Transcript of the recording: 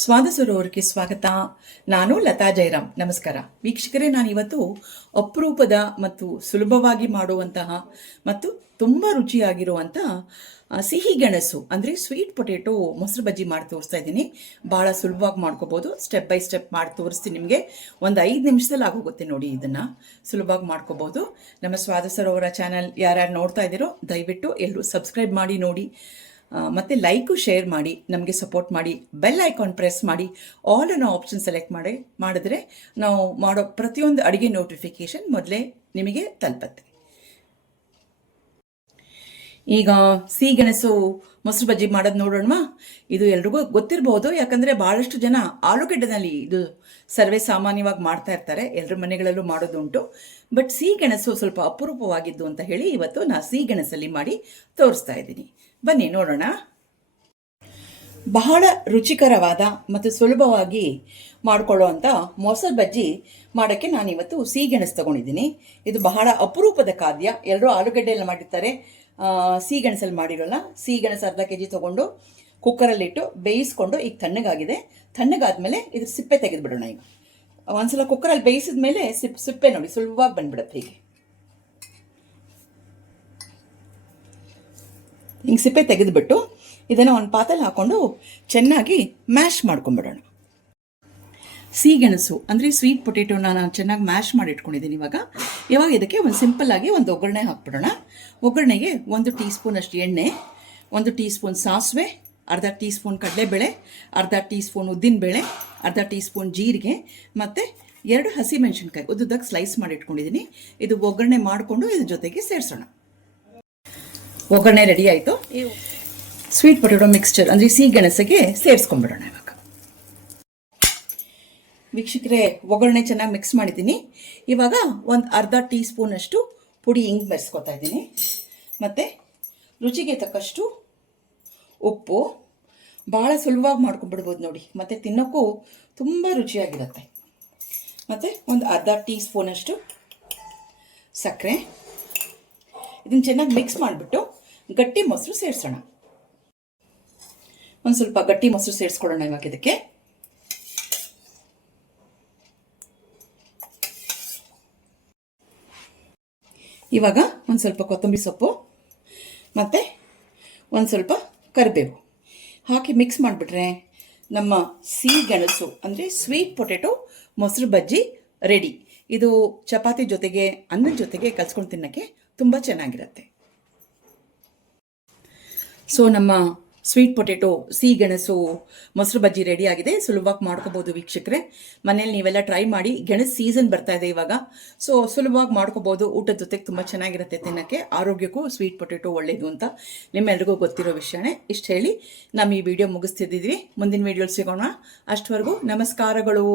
ಸ್ವಾದ ಸರೋವರಕ್ಕೆ ಸ್ವಾಗತ. ನಾನು ಲತಾ ಜಯರಾಮ್. ನಮಸ್ಕಾರ ವೀಕ್ಷಕರೇ. ನಾನಿವತ್ತು ಅಪರೂಪದ ಮತ್ತು ಸುಲಭವಾಗಿ ಮಾಡುವಂತಹ ಮತ್ತು ತುಂಬ ರುಚಿಯಾಗಿರುವಂತಹ ಸಿಹಿ ಗೆಣಸು ಅಂದರೆ ಸ್ವೀಟ್ ಪೊಟೆಟೊ ಮೊಸರು ಬಜ್ಜಿ ಮಾಡಿ ತೋರಿಸ್ತಾ ಇದ್ದೀನಿ. ಭಾಳ ಸುಲಭವಾಗಿ ಮಾಡ್ಕೋಬೋದು. ಸ್ಟೆಪ್ ಬೈ ಸ್ಟೆಪ್ ಮಾಡಿ ತೋರಿಸ್ತೀನಿ ನಿಮಗೆ. ಒಂದು 5 ನಿಮಿಷದಲ್ಲಿ ಆಗೋಗುತ್ತೆ ನೋಡಿ. ಇದನ್ನು ಸುಲಭವಾಗಿ ಮಾಡ್ಕೋಬೋದು. ನಮ್ಮ ಸ್ವಾದ ಸರೋವರ ಚಾನಲ್ ಯಾರ್ಯಾರು ನೋಡ್ತಾ ಇದ್ದೀರೋ ದಯವಿಟ್ಟು ಎಲ್ಲರೂ ಸಬ್ಸ್ಕ್ರೈಬ್ ಮಾಡಿ ನೋಡಿ, ಮತ್ತು ಲೈಕು ಶೇರ್ ಮಾಡಿ, ನಮಗೆ ಸಪೋರ್ಟ್ ಮಾಡಿ. ಬೆಲ್ ಐಕಾನ್ ಪ್ರೆಸ್ ಮಾಡಿ, ಆಲ್ ಅನ್ನೋ ಆಪ್ಷನ್ ಸೆಲೆಕ್ಟ್ ಮಾಡಿದ್ರೆ ನಾವು ಮಾಡೋ ಪ್ರತಿಯೊಂದು ಅಡುಗೆ ನೋಟಿಫಿಕೇಷನ್ ಮೊದಲೇ ನಿಮಗೆ ತಲುಪತ್ತೆ. ಈಗ ಸಿಹಿಗೆಣಸು ಮೊಸರು ಬಜ್ಜಿ ಮಾಡೋದು ನೋಡೋಣ. ಇದು ಎಲ್ರಿಗೂ ಗೊತ್ತಿರಬಹುದು, ಯಾಕಂದರೆ ಭಾಳಷ್ಟು ಜನ ಆಲೂಗಡ್ಡೆನಲ್ಲಿ ಇದು ಸರ್ವೇ ಸಾಮಾನ್ಯವಾಗಿ ಮಾಡ್ತಾ ಇರ್ತಾರೆ, ಎಲ್ಲರ ಮನೆಗಳಲ್ಲೂ ಮಾಡೋದುಂಟು. ಬಟ್ ಸಿಹಿಗೆಣಸು ಸ್ವಲ್ಪ ಅಪರೂಪವಾಗಿದ್ದು ಅಂತ ಹೇಳಿ ಇವತ್ತು ನಾನು ಸಿಹಿಗೆಣಸಲ್ಲಿ ಮಾಡಿ ತೋರಿಸ್ತಾ ಇದ್ದೀನಿ. ಬನ್ನಿ ನೋಡೋಣ. ಬಹಳ ರುಚಿಕರವಾದ ಮತ್ತು ಸುಲಭವಾಗಿ ಮಾಡ್ಕೊಳ್ಳೋವಂಥ ಮೊಸರು ಬಜ್ಜಿ ಮಾಡೋಕ್ಕೆ ನಾನಿವತ್ತು ಸಿಹಿಗೆಣಸು ತೊಗೊಂಡಿದ್ದೀನಿ. ಇದು ಬಹಳ ಅಪರೂಪದ ಖಾದ್ಯ. ಎಲ್ಲರೂ ಆಲೂಗಡ್ಡೆಯಲ್ಲಿ ಮಾಡಿರ್ತಾರೆ, ಸಿಹಿಗೆಣಸಲ್ಲಿ ಮಾಡಿರೋಲ್ಲ. ಸಿಹಿಗೆಣಸು ಅರ್ಧ kg ತೊಗೊಂಡು ಕುಕ್ಕರಲ್ಲಿಟ್ಟು ಬೇಯಿಸ್ಕೊಂಡು ಈಗ ತಣ್ಣಗಾಗಿದೆ. ತಣ್ಣಗಾದ್ಮೇಲೆ ಇದ್ರ ಸಿಪ್ಪೆ ತೆಗೆದುಬಿಡೋಣ. ಈಗ ಒಂದ್ಸಲ ಕುಕ್ಕರಲ್ಲಿ ಬೇಯಿಸಿದ ಮೇಲೆ ಸಿಪ್ಪೆ ನೋಡಿ ಸುಲಭವಾಗಿ ಬಂದ್ಬಿಡುತ್ತೆ. ಹೀಗೆ ಹಿಂಗೆ ಸಿಪ್ಪೆ ತೆಗೆದುಬಿಟ್ಟು ಇದನ್ನು ಒಂದು ಪಾತ್ರೆಯಲ್ಲಿ ಹಾಕ್ಕೊಂಡು ಚೆನ್ನಾಗಿ ಮ್ಯಾಶ್ ಮಾಡ್ಕೊಂಬಿಡೋಣ. ಸಿಹಿಗೆಣಸು ಅಂದರೆ ಸ್ವೀಟ್ ಪೊಟೆಟೊನ ನಾನು ಚೆನ್ನಾಗಿ ಮ್ಯಾಶ್ ಮಾಡಿ ಇಟ್ಕೊಂಡಿದ್ದೀನಿ. ಇವಾಗ ಇದಕ್ಕೆ ಒಂದು ಸಿಂಪಲ್ಲಾಗಿ ಒಂದು ಒಗ್ಗರಣೆ ಹಾಕ್ಬಿಡೋಣ. ಒಗ್ಗರಣೆಗೆ 1 ಟೀ ಸ್ಪೂನ್ ಅಷ್ಟು ಎಣ್ಣೆ, 1 ಟೀ ಸ್ಪೂನ್ ಸಾಸಿವೆ, ಅರ್ಧ ಟೀ ಸ್ಪೂನ್ ಕಡಲೆಬೇಳೆ, ಅರ್ಧ ಟೀ ಸ್ಪೂನ್ ಉದ್ದಿನಬೇಳೆ, ಅರ್ಧ ಟೀ ಸ್ಪೂನ್ ಜೀರಿಗೆ ಮತ್ತು 2 ಹಸಿಮೆಣಸಿನ್ಕಾಯಿ ಉದ್ದುದಕ್ಕೆ ಸ್ಲೈಸ್ ಮಾಡಿ ಇಟ್ಕೊಂಡಿದ್ದೀನಿ. ಇದು ಒಗ್ಗರಣೆ ಮಾಡಿಕೊಂಡು ಇದ್ರ ಜೊತೆಗೆ ಸೇರಿಸೋಣ. ಒಗ್ಗರಣೆ ರೆಡಿ ಆಯಿತು. ಸ್ವೀಟ್ ಪೊಟೆಟೊ ಮಿಕ್ಸ್ಚರ್ ಅಂದರೆ ಸಿಹಿಗೆಣಸಿಗೆ ಸೇರಿಸ್ಕೊಂಡ್ಬಿಡೋಣ. ಇವಾಗ ವೀಕ್ಷಕರೇ, ಒಗ್ಗರಣೆ ಚೆನ್ನಾಗಿ ಮಿಕ್ಸ್ ಮಾಡಿದ್ದೀನಿ. ಇವಾಗ ಒಂದು ಅರ್ಧ ಟೀ ಸ್ಪೂನ್ ಅಷ್ಟು ಪುಡಿ ಹಿಂಗೆ ಬೆರೆಸ್ಕೊತಾ ಇದ್ದೀನಿ. ಮತ್ತು ರುಚಿಗೆ ತಕ್ಕಷ್ಟು ಉಪ್ಪು. ಭಾಳ ಸುಲಭವಾಗಿ ಮಾಡ್ಕೊಂಡ್ಬಿಡ್ಬೋದು ನೋಡಿ, ಮತ್ತು ತಿನ್ನೋಕ್ಕೂ ತುಂಬ ರುಚಿಯಾಗಿರುತ್ತೆ. ಮತ್ತು ಒಂದು ಅರ್ಧ ಟೀ ಸ್ಪೂನ್ ಅಷ್ಟು ಸಕ್ಕರೆ. ಇದನ್ನು ಚೆನ್ನಾಗಿ ಮಿಕ್ಸ್ ಮಾಡಿಬಿಟ್ಟು ಗಟ್ಟಿ ಮೊಸರು ಸೇರಿಸೋಣ. ಒಂದು ಸ್ವಲ್ಪ ಗಟ್ಟಿ ಮೊಸರು ಸೇರಿಸ್ಕೊಳ್ಳೋಣ ಇವಾಗ ಇದಕ್ಕೆ. ಇವಾಗ ಒಂದು ಸ್ವಲ್ಪ ಕೊತ್ತಂಬರಿ ಸೊಪ್ಪು ಮತ್ತು ಒಂದು ಸ್ವಲ್ಪ ಕರಿಬೇವು ಹಾಕಿ ಮಿಕ್ಸ್ ಮಾಡಿಬಿಟ್ರೆ ನಮ್ಮ ಸಿಹಿಗೆಣಸು ಅಂದರೆ ಸ್ವೀಟ್ ಪೊಟೆಟೊ ಮೊಸರು ಬಜ್ಜಿ ರೆಡಿ. ಇದು ಚಪಾತಿ ಜೊತೆಗೆ ಅನ್ನದ ಜೊತೆಗೆ ಕಲ್ಸ್ಕೊಂಡು ತಿನ್ನೋಕ್ಕೆ ತುಂಬ ಚೆನ್ನಾಗಿರುತ್ತೆ. ಸೊ ನಮ್ಮ ಸ್ವೀಟ್ ಪೊಟೆಟೊ ಸಿಹಿಗೆಣಸು ಮೊಸರು ಬಜ್ಜಿ ರೆಡಿ ಆಗಿದೆ. ಸುಲಭವಾಗಿ ಮಾಡ್ಕೋಬೋದು ವೀಕ್ಷಕರೇ. ಮನೇಲಿ ನೀವೆಲ್ಲ ಟ್ರೈ ಮಾಡಿ. ಗೆಣಸು ಸೀಸನ್ ಬರ್ತಾ ಇದೆ ಇವಾಗ, ಸೊ ಸುಲಭವಾಗಿ ಮಾಡ್ಕೋಬೋದು. ಊಟದ ಜೊತೆಗೆ ತುಂಬ ಚೆನ್ನಾಗಿರುತ್ತೆ ತಿನ್ನೋಕ್ಕೆ. ಆರೋಗ್ಯಕ್ಕೂ ಸ್ವೀಟ್ ಪೊಟೆಟೊ ಒಳ್ಳೆಯದು ಅಂತ ನಿಮ್ಮೆಲ್ರಿಗೂ ಗೊತ್ತಿರೋ ವಿಷಯನೇ. ಇಷ್ಟು ಹೇಳಿ ನಮ್ಮ ಈ ವಿಡಿಯೋ ಮುಗಿಸ್ತಿದ್ದೀವಿ. ಮುಂದಿನ ವಿಡಿಯೋಲಿ ಸಿಗೋಣ. ಅಷ್ಟವರೆಗೂ ನಮಸ್ಕಾರಗಳು.